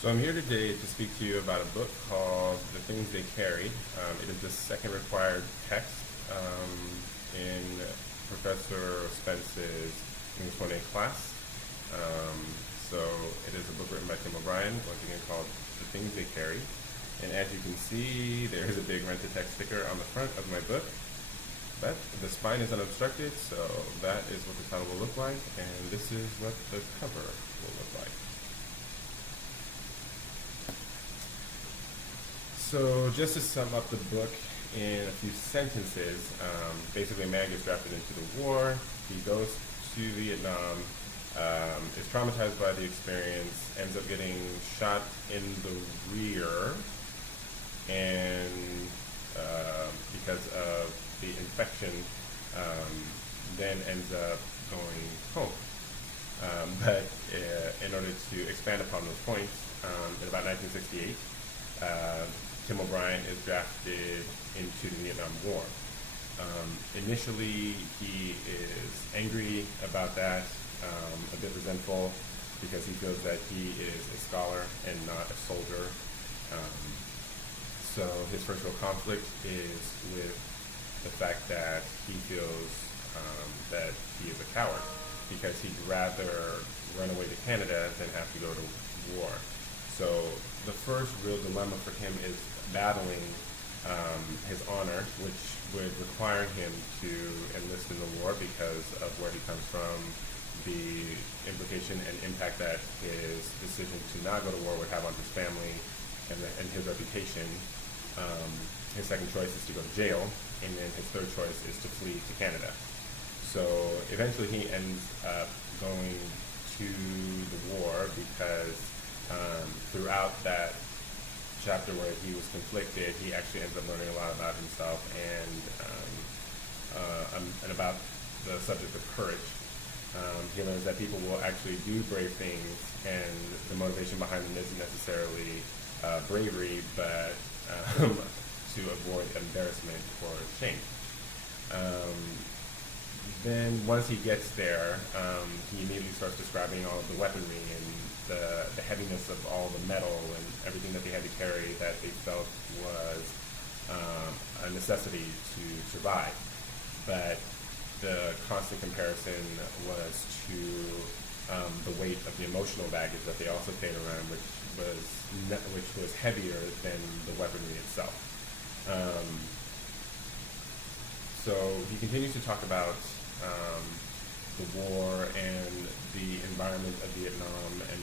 So I'm here today to speak to you about a book called The Things They Carried. It is the second required text in Professor Spence's English 1A class. So it is a book written by Tim O'Brien, once again called The Things They Carried. And as you can see, there is a big rent-a-text sticker on the front of my book. But the spine is unobstructed, so that is what the title will look like, and this is what the cover will look like. So just to sum up the book in a few sentences, basically a man gets drafted into the war, he goes to Vietnam, is traumatized by the experience, ends up getting shot in the rear, and because of the infection, then ends up going home. But in order to expand upon those points, in about 1968, Tim O'Brien is drafted into the Vietnam War. Initially, he is angry about that, a bit resentful, because he feels that he is a scholar and not a soldier. So his first real conflict is with the fact that he feels that he is a coward, because he'd rather run away to Canada than have to go to war. So the first real dilemma for him is battling his honor, which would require him to enlist in the war because of where he comes from, the implication and impact that his decision to not go to war would have on his family and his reputation. His second choice is to go to jail, and then his third choice is to flee to Canada. So eventually he ends up going to the war because throughout that chapter where he was conflicted, he actually ends up learning a lot about himself and about the subject of courage. He learns that people will actually do brave things, and the motivation behind them isn't necessarily bravery, but to avoid embarrassment or shame. Then once he gets there, he immediately starts describing all of the weaponry and the heaviness of all the metal and everything that they had to carry that they felt was a necessity to survive. But the constant comparison was to the weight of the emotional baggage that they also carried around, which was heavier than the weaponry itself. So he continues to talk about the war and the environment of Vietnam and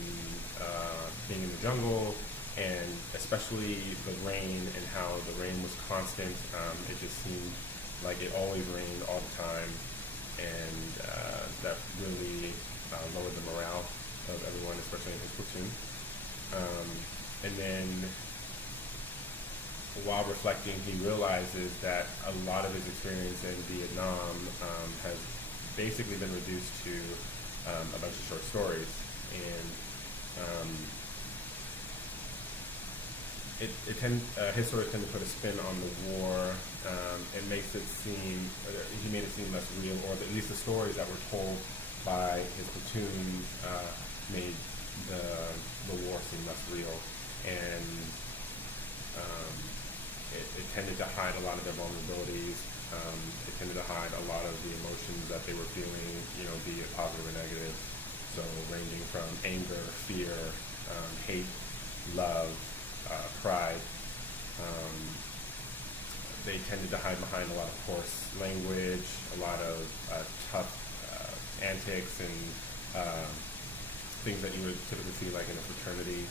being in the jungle, and especially the rain and how the rain was constant. It just seemed like it always rained all the time, and that really lowered the morale of everyone, especially in his platoon. And then while reflecting, he realizes that a lot of his experience in Vietnam has basically been reduced to a bunch of short stories, and his stories tend to put a spin on the war. It makes it seem, he made it seem less real, or at least the stories that were told by his platoon made the war seem less real, and it tended to hide a lot of their vulnerabilities. It tended to hide a lot of the emotions that they were feeling, be it positive or negative. So ranging from anger, fear, hate, love, pride. They tended to hide behind a lot of coarse language, a lot of tough antics and things that you would typically see like in a fraternity.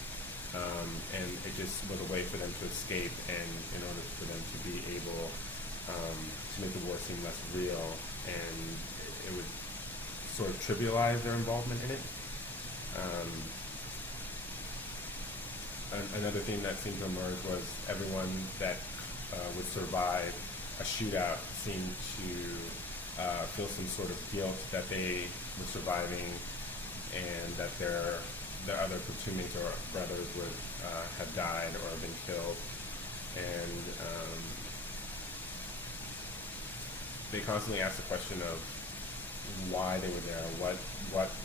And it just was a way for them to escape, and in order for them to be able to make the war seem less real, and it would sort of trivialize their involvement in it. Another thing that seemed to emerge was everyone that would survive a shootout seemed to feel some sort of guilt that they were surviving, and that their other platoon mates or brothers would have died or have been killed. And they constantly asked the question of why they were there, what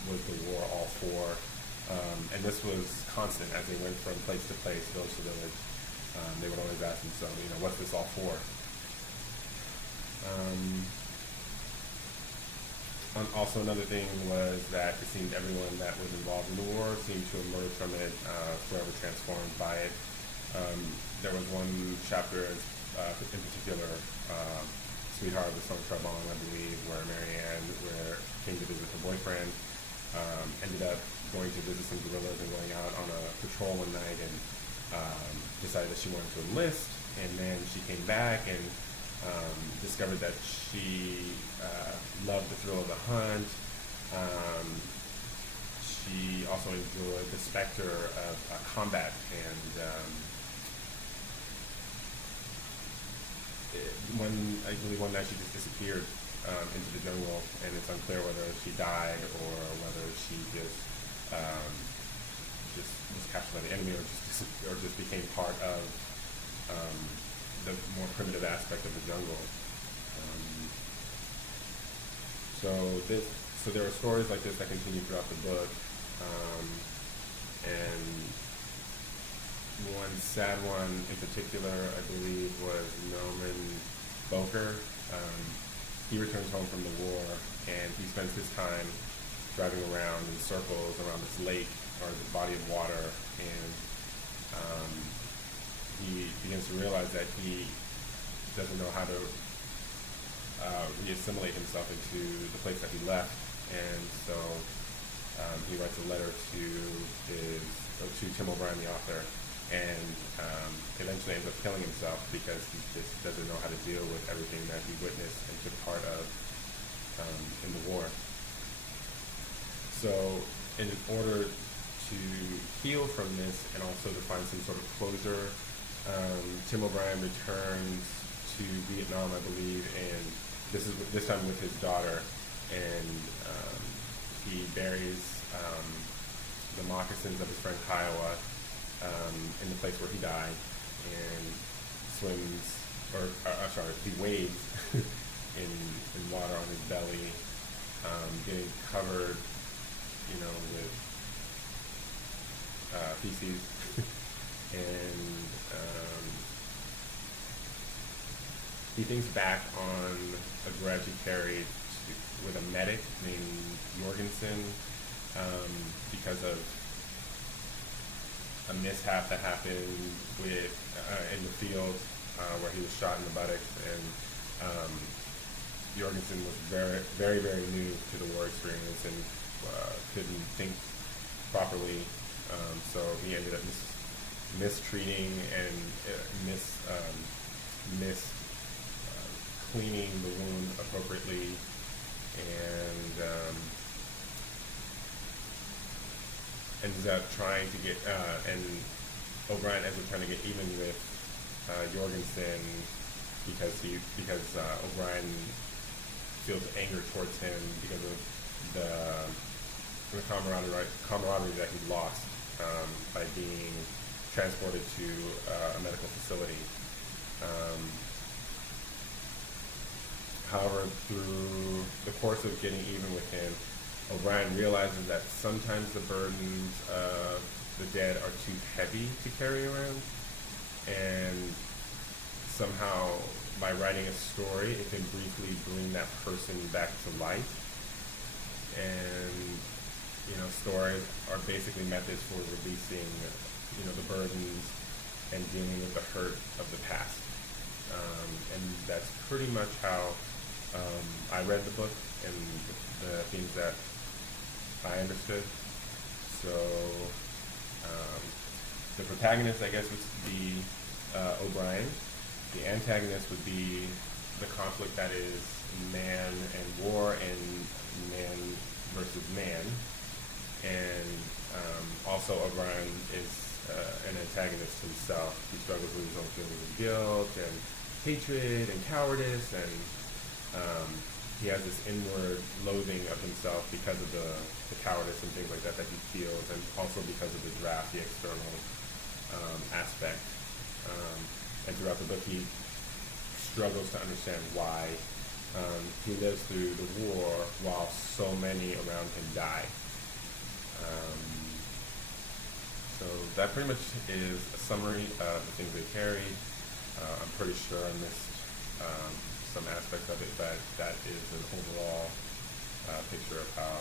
was the war all for, And this was constant as they went from place to place, village to village. They would always ask themselves, what's this all for? Also, another thing was that it seemed everyone that was involved in the war seemed to emerge from it forever transformed by it. There was one chapter in particular, Sweetheart of the Song Trabong, I believe, where Marianne came to visit her boyfriend, ended up going to visit some guerrillas and going out on a patrol one night and decided that she wanted to enlist. And then she came back and discovered that she loved the thrill of the hunt. She also enjoyed the specter of combat, and I believe one night she just disappeared into the jungle, and it's unclear whether she died or whether she just was captured by the enemy or just became part of the more primitive aspect of the jungle. So there are stories like this that continue throughout the book, and one sad one in particular, I believe, was Norman Boker. He returns home from the war, and he spends his time driving around in circles around this lake or this body of water, and he begins to realize that he doesn't know how to re-assimilate himself into the place that he left, and so he writes a letter to Tim O'Brien, the author, and eventually ends up killing himself because he just doesn't know how to deal with everything that he witnessed and took part of in the war. So in order to heal from this and also to find some sort of closure, Tim O'Brien returns to Vietnam, I believe, and this time with his daughter, and he buries the moccasins of his friend Kiowa in the place where he died, and he wades in water on his belly, getting covered, with feces, and he thinks back on a grudge he carried with a medic named Jorgensen because of a mishap that happened in the field where he was shot in the buttocks, and Jorgensen was very, very, very new to the war experience and couldn't think properly, so he ended up mistreating and cleaning the wound appropriately, and ends up trying to get, and O'Brien ends up trying to get even with Jorgensen because O'Brien feels anger towards him because of the camaraderie that he lost by being transported to a medical facility. However, through the course of getting even with him, O'Brien realizes that sometimes the burdens of the dead are too heavy to carry around, and somehow by writing a story, it can briefly bring that person back to life. And stories are basically methods for releasing, the burdens and dealing with the hurt of the past. And that's pretty much how I read the book and the themes that I understood. So the protagonist, I guess, would be O'Brien. The antagonist would be the conflict that is man and war and man versus man. And also O'Brien is an antagonist himself. He struggles with his own feelings of guilt and hatred and cowardice, and he has this inward loathing of himself because of the cowardice and things like that he feels, and also because of the draft, the external aspect. And throughout the book, he struggles to understand why he lives through the war while so many around him die. that pretty much is a summary of the things they carried. I'm pretty sure I missed some aspects of it, but that is an overall picture of how